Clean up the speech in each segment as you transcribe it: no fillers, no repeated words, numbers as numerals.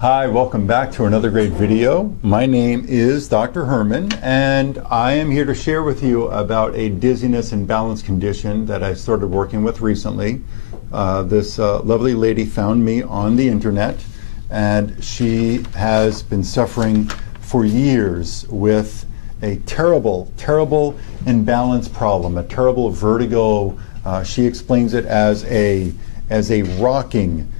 Hi, welcome back to another great video. My name is Dr. Herman, and I am here to share with you about a dizziness and balance condition that I started working with recently. This lovely lady found me on the internet, and she has been suffering for years with a terrible imbalance problem, a terrible vertigo. She explains it as a rocking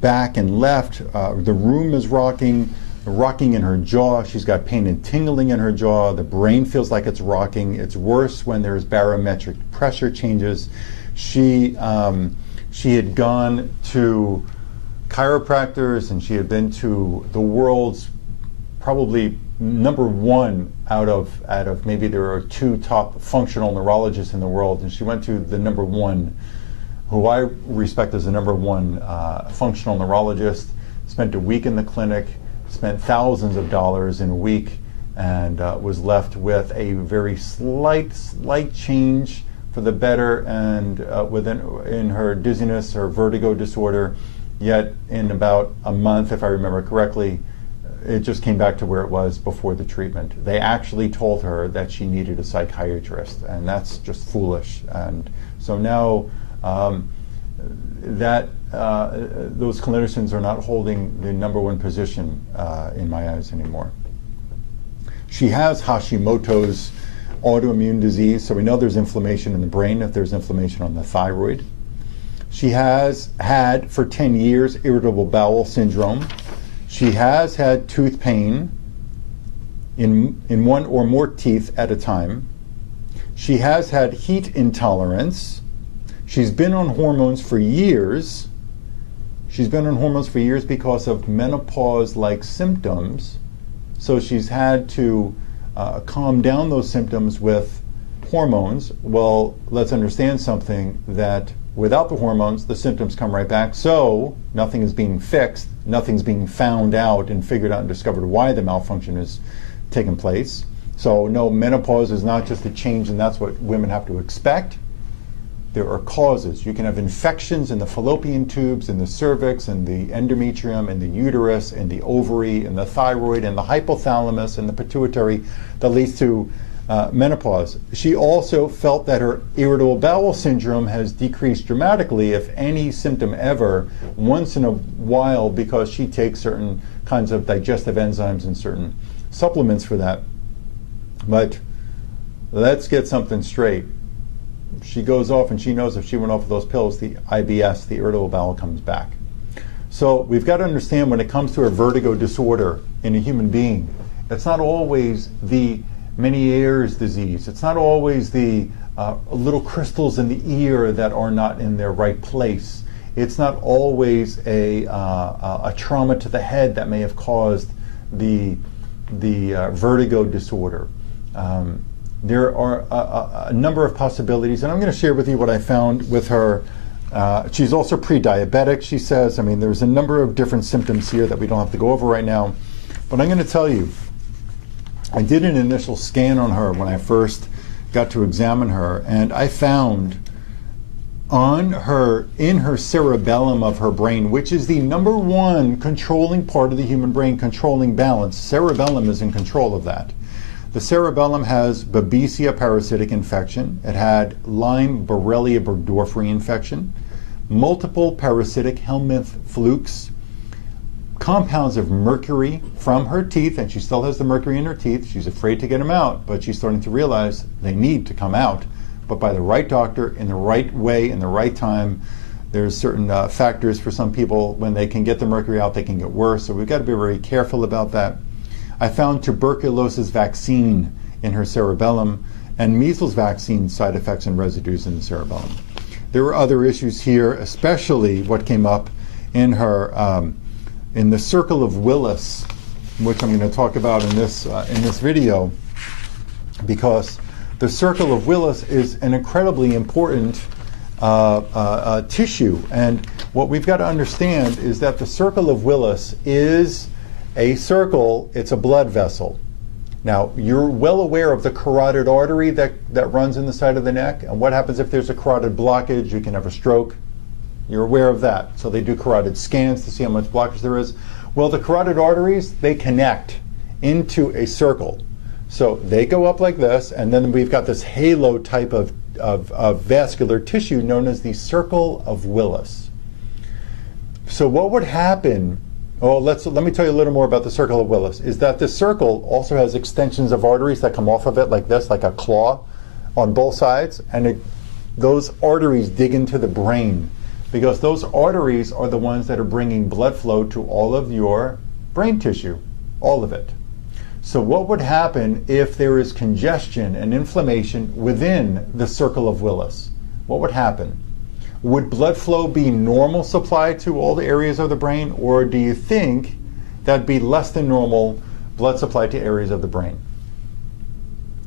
back and left. The room is rocking in her jaw. She's got pain and tingling in her jaw. The brain feels like it's rocking. It's worse when there's barometric pressure changes. She had gone to chiropractors, and she had been to the world's probably number one out of maybe there are two top functional neurologists in the world, and she went to the number one, who I respect as the number one functional neurologist, spent a week in the clinic, spent thousands of dollars in a week, and was left with a very slight change for the better, and in her dizziness or vertigo disorder. Yet in about a month, if I remember correctly, it just came back to where it was before the treatment. They actually told her that she needed a psychiatrist, and that's just foolish. And so now those clinicians are not holding the number one position in my eyes anymore. She has Hashimoto's autoimmune disease, so we know there's inflammation in the brain if there's inflammation on the thyroid. She has had for 10 years irritable bowel syndrome. She has had tooth pain in one or more teeth at a time. She has had heat intolerance. She's been on hormones for years. She's been on hormones for years because of menopause-like symptoms. So she's had to calm down those symptoms with hormones. Well, let's understand something, that without the hormones, the symptoms come right back. So nothing is being fixed. Nothing's being found out and figured out and discovered why the malfunction is taking place. So no, menopause is not just a change, and that's what women have to expect. There are causes. You can have infections in the fallopian tubes, in the cervix, in the endometrium, in the uterus, in the ovary, in the thyroid, in the hypothalamus, and the pituitary, that leads to menopause. She also felt that her irritable bowel syndrome has decreased dramatically, if any symptom ever, once in a while, because she takes certain kinds of digestive enzymes and certain supplements for that. But let's get something straight. She goes off, and she knows if she went off of those pills, the IBS, the irritable bowel, comes back. So we've got to understand, when it comes to a vertigo disorder in a human being, it's not always the Meniere's disease. It's not always the little crystals in the ear that are not in their right place. It's not always a trauma to the head that may have caused the vertigo disorder. There are a number of possibilities, and I'm going to share with you what I found with her. She's also pre-diabetic, she says. I mean, there's a number of different symptoms here that we don't have to go over right now, but I'm going to tell you, I did an initial scan on her when I first got to examine her, and I found in her cerebellum of her brain, which is the number one controlling part of the human brain, controlling balance. Cerebellum is in control of that. The cerebellum has Babesia parasitic infection. It had Lyme Borrelia burgdorferi infection, multiple parasitic Helminth flukes, compounds of mercury from her teeth, and she still has the mercury in her teeth. She's afraid to get them out, but she's starting to realize they need to come out, but by the right doctor, in the right way, in the right time. There's certain factors for some people. When they can get the mercury out, they can get worse, so we've got to be very careful about that. I found tuberculosis vaccine in her cerebellum and measles vaccine side effects and residues in the cerebellum. There were other issues here, especially what came up in her in the circle of Willis, which I'm going to talk about in this video, because the circle of Willis is an incredibly important tissue. And what we've got to understand is that the circle of Willis is a circle, it's a blood vessel. Now, you're well aware of the carotid artery that runs in the side of the neck, and what happens if there's a carotid blockage? You can have a stroke. You're aware of that. So they do carotid scans to see how much blockage there is. Well, the carotid arteries, they connect into a circle. So they go up like this, and then we've got this halo type of vascular tissue known as the circle of Willis. So what would happen, let me tell you a little more about the circle of Willis, is that this circle also has extensions of arteries that come off of it like this, like a claw on both sides, and those arteries dig into the brain, because those arteries are the ones that are bringing blood flow to all of your brain tissue, all of it. So what would happen if there is congestion and inflammation within the circle of Willis? What would happen? Would blood flow be normal supply to all the areas of the brain, or do you think that'd be less than normal blood supply to areas of the brain?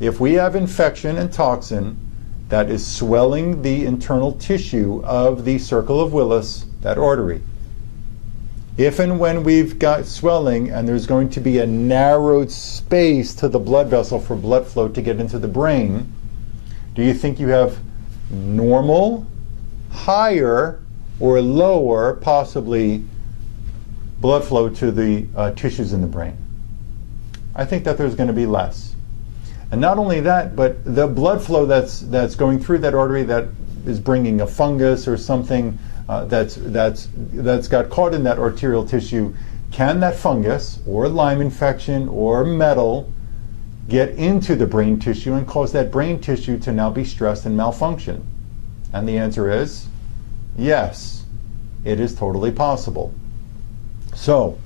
If we have infection and toxin that is swelling the internal tissue of the circle of Willis, that artery, if and when we've got swelling and there's going to be a narrowed space to the blood vessel for blood flow to get into the brain, do you think you have normal, higher, or lower, possibly, blood flow to the tissues in the brain? I think that there's going to be less. And not only that, but the blood flow that's going through that artery that is bringing a fungus or something that's got caught in that arterial tissue, can that fungus or Lyme infection or metal get into the brain tissue and cause that brain tissue to now be stressed and malfunction? And the answer is yes, it is totally possible. So,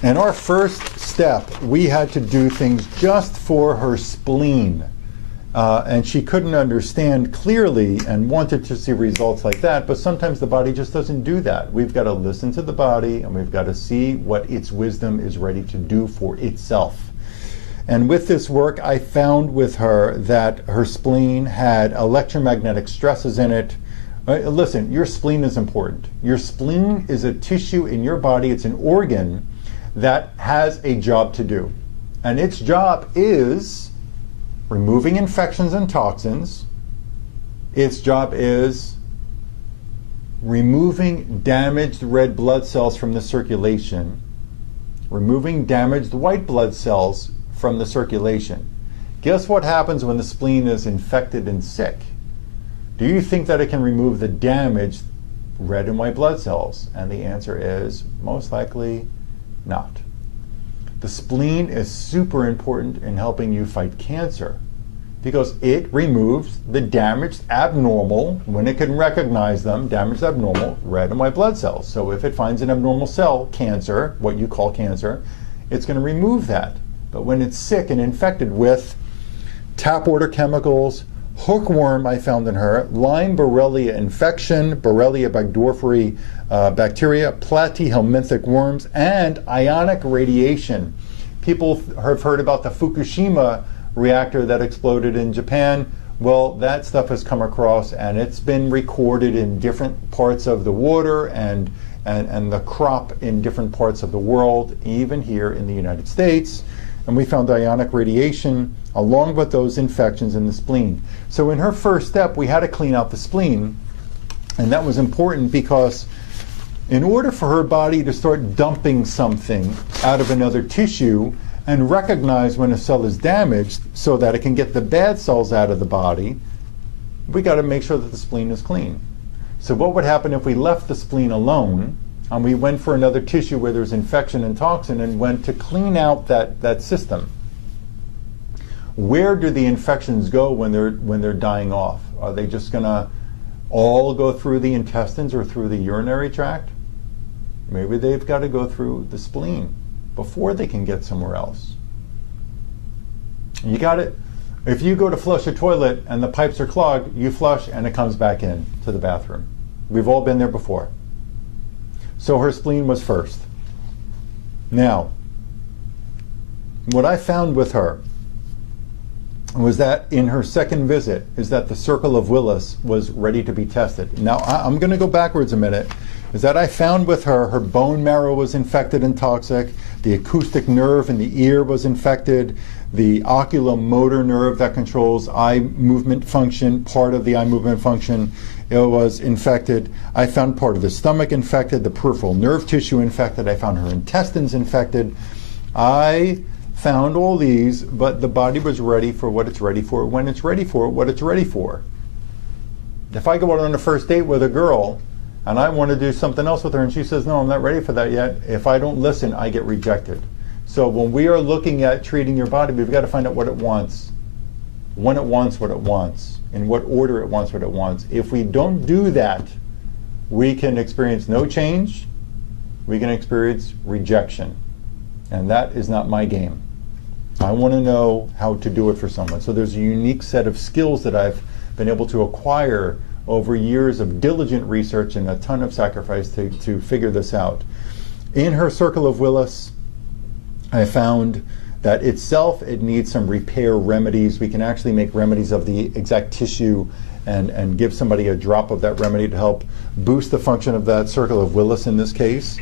in our first step, we had to do things just for her spleen. And she couldn't understand clearly and wanted to see results like that, but sometimes the body just doesn't do that. We've got to listen to the body, and we've got to see what its wisdom is ready to do for itself. And with this work, I found with her that her spleen had electromagnetic stresses in it. Listen, your spleen is important. Your spleen is a tissue in your body. It's an organ that has a job to do. And its job is removing infections and toxins. Its job is removing damaged red blood cells from the circulation, removing damaged white blood cells from the circulation. Guess what happens when the spleen is infected and sick? Do you think that it can remove the damaged red and white blood cells? And the answer is most likely not. The spleen is super important in helping you fight cancer because it removes the damaged abnormal, when it can recognize them, damaged abnormal red and white blood cells. So if it finds an abnormal cell, cancer, what you call cancer, it's going to remove that. But when it's sick and infected with tap order chemicals, hookworm I found in her, Lyme Borrelia infection, Borrelia burgdorferi bacteria, platyhelminthic worms, and ionic radiation. People have heard about the Fukushima reactor that exploded in Japan. Well, that stuff has come across and it's been recorded in different parts of the water and the crop in different parts of the world, even here in the United States. And we found ionic radiation along with those infections in the spleen. So in her first step, we had to clean out the spleen. And that was important because in order for her body to start dumping something out of another tissue and recognize when a cell is damaged so that it can get the bad cells out of the body, we got to make sure that the spleen is clean. So what would happen if we left the spleen alone and we went for another tissue where there's infection and toxin and went to clean out that system? Where do the infections go when they're dying off? Are they just going to all go through the intestines or through the urinary tract? Maybe they've got to go through the spleen before they can get somewhere else. You got it. If you go to flush a toilet and the pipes are clogged, you flush and it comes back in to the bathroom. We've all been there before. So her spleen was first. Now, what I found with her was that in her second visit is that the circle of Willis was ready to be tested. Now, I'm going to go backwards a minute. Is that I found with her bone marrow was infected and toxic, the acoustic nerve in the ear was infected, the oculomotor nerve that controls eye movement function, part of the eye movement function, it was infected. I found part of the stomach infected, the peripheral nerve tissue infected. I found her intestines infected. I found all these, but the body was ready for what it's ready for when it's ready for what it's ready for. If I go out on a first date with a girl and I want to do something else with her and she says, no, I'm not ready for that yet, if I don't listen, I get rejected. So when we are looking at treating your body, we've got to find out what it wants, when it wants what it wants, in what order it wants what it wants. If we don't do that, we can experience no change, we can experience rejection. And that is not my game. I want to know how to do it for someone. So there's a unique set of skills that I've been able to acquire over years of diligent research and a ton of sacrifice to figure this out. In her circle of Willis, I found that itself, it needs some repair remedies. We can actually make remedies of the exact tissue and give somebody a drop of that remedy to help boost the function of that circle of Willis in this case.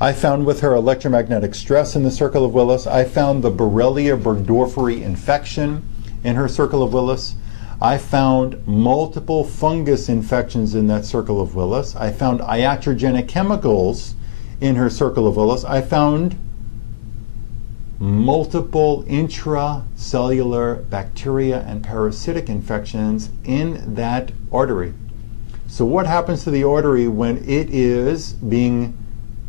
I found with her electromagnetic stress in the circle of Willis. I found the Borrelia burgdorferi infection in her circle of Willis. I found multiple fungus infections in that circle of Willis. I found iatrogenic chemicals in her circle of Willis. I found multiple intracellular bacteria and parasitic infections in that artery. So what happens to the artery when it is being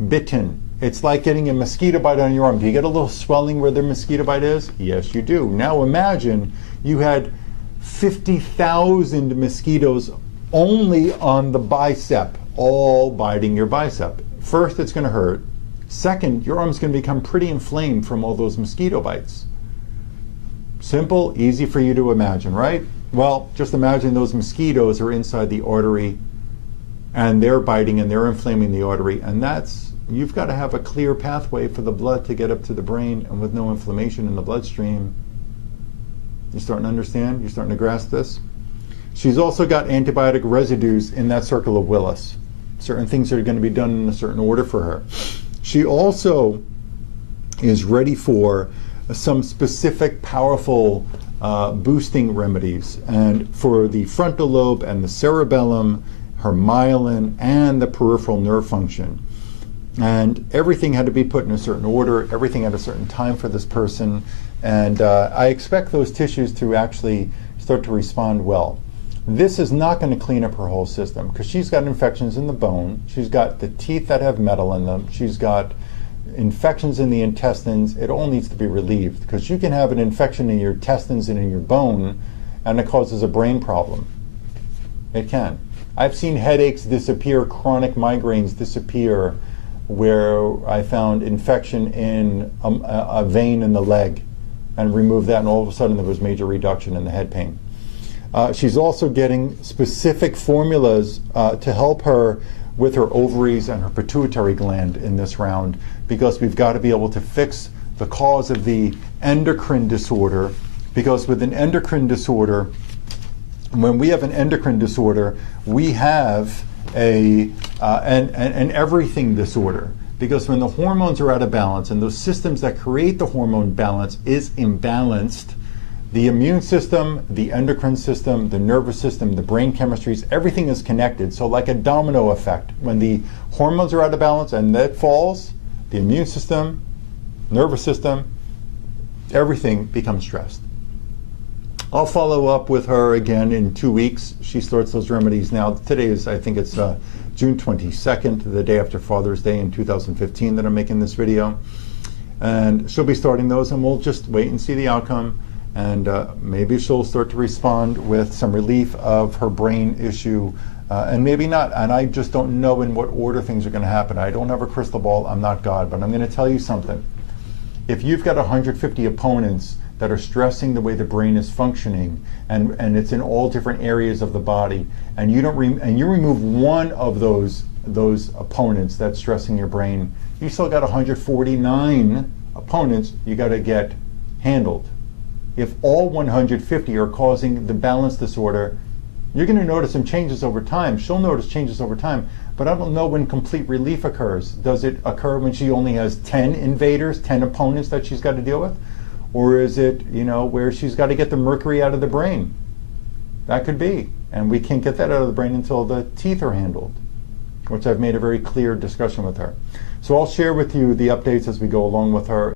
bitten? It's like getting a mosquito bite on your arm. Do you get a little swelling where the mosquito bite is? Yes, you do. Now imagine you had 50,000 mosquitoes only on the bicep, all biting your bicep. First, it's going to hurt. Second, your arm's going to become pretty inflamed from all those mosquito bites. Simple, easy for you to imagine, right? Well, just imagine those mosquitoes are inside the artery and they're biting and they're inflaming the artery, and you've got to have a clear pathway for the blood to get up to the brain, and with no inflammation in the bloodstream. You starting to understand? You're starting to grasp this? She's also got antibiotic residues in that circle of Willis. Certain things are going to be done in a certain order for her. She also is ready for some specific powerful boosting remedies, and for the frontal lobe and the cerebellum, her myelin, and the peripheral nerve function. And everything had to be put in a certain order, everything at a certain time for this person, and I expect those tissues to actually start to respond well. This is not going to clean up her whole system, because she's got infections in the bone, she's got the teeth that have metal in them, she's got infections in the intestines. It all needs to be relieved, because you can have an infection in your intestines and in your bone and it causes a brain problem. It can. I've seen headaches disappear, chronic migraines disappear, where I found infection in a vein in the leg and removed that, and all of a sudden there was major reduction in the head pain. She's also getting specific formulas to help her with her ovaries and her pituitary gland in this round, because we've got to be able to fix the cause of the endocrine disorder, because with an endocrine disorder, when we have an endocrine disorder, we have an everything disorder, because when the hormones are out of balance and those systems that create the hormone balance is imbalanced, the immune system, the endocrine system, the nervous system, the brain chemistries, everything is connected. So like a domino effect, when the hormones are out of balance and that falls, the immune system, nervous system, everything becomes stressed. I'll follow up with her again in 2 weeks. She starts those remedies now. Today is, I think it's June 22nd, the day after Father's Day in 2015 that I'm making this video. And she'll be starting those, and we'll just wait and see the outcome. And maybe she'll start to respond with some relief of her brain issue, and maybe not. And I just don't know in what order things are going to happen. I don't have a crystal ball. I'm not God. But I'm going to tell you something. If you've got 150 opponents that are stressing the way the brain is functioning, and it's in all different areas of the body, and you remove one of those opponents that's stressing your brain, you still got 149 opponents you got to get handled. If all 150 are causing the balance disorder, you're going to notice some changes over time. She'll notice changes over time, but I don't know when complete relief occurs. Does it occur when she only has 10 invaders, 10 opponents that she's got to deal with? Or is it, where she's got to get the mercury out of the brain? That could be. And we can't get that out of the brain until the teeth are handled, which I've made a very clear discussion with her. So I'll share with you the updates as we go along with her.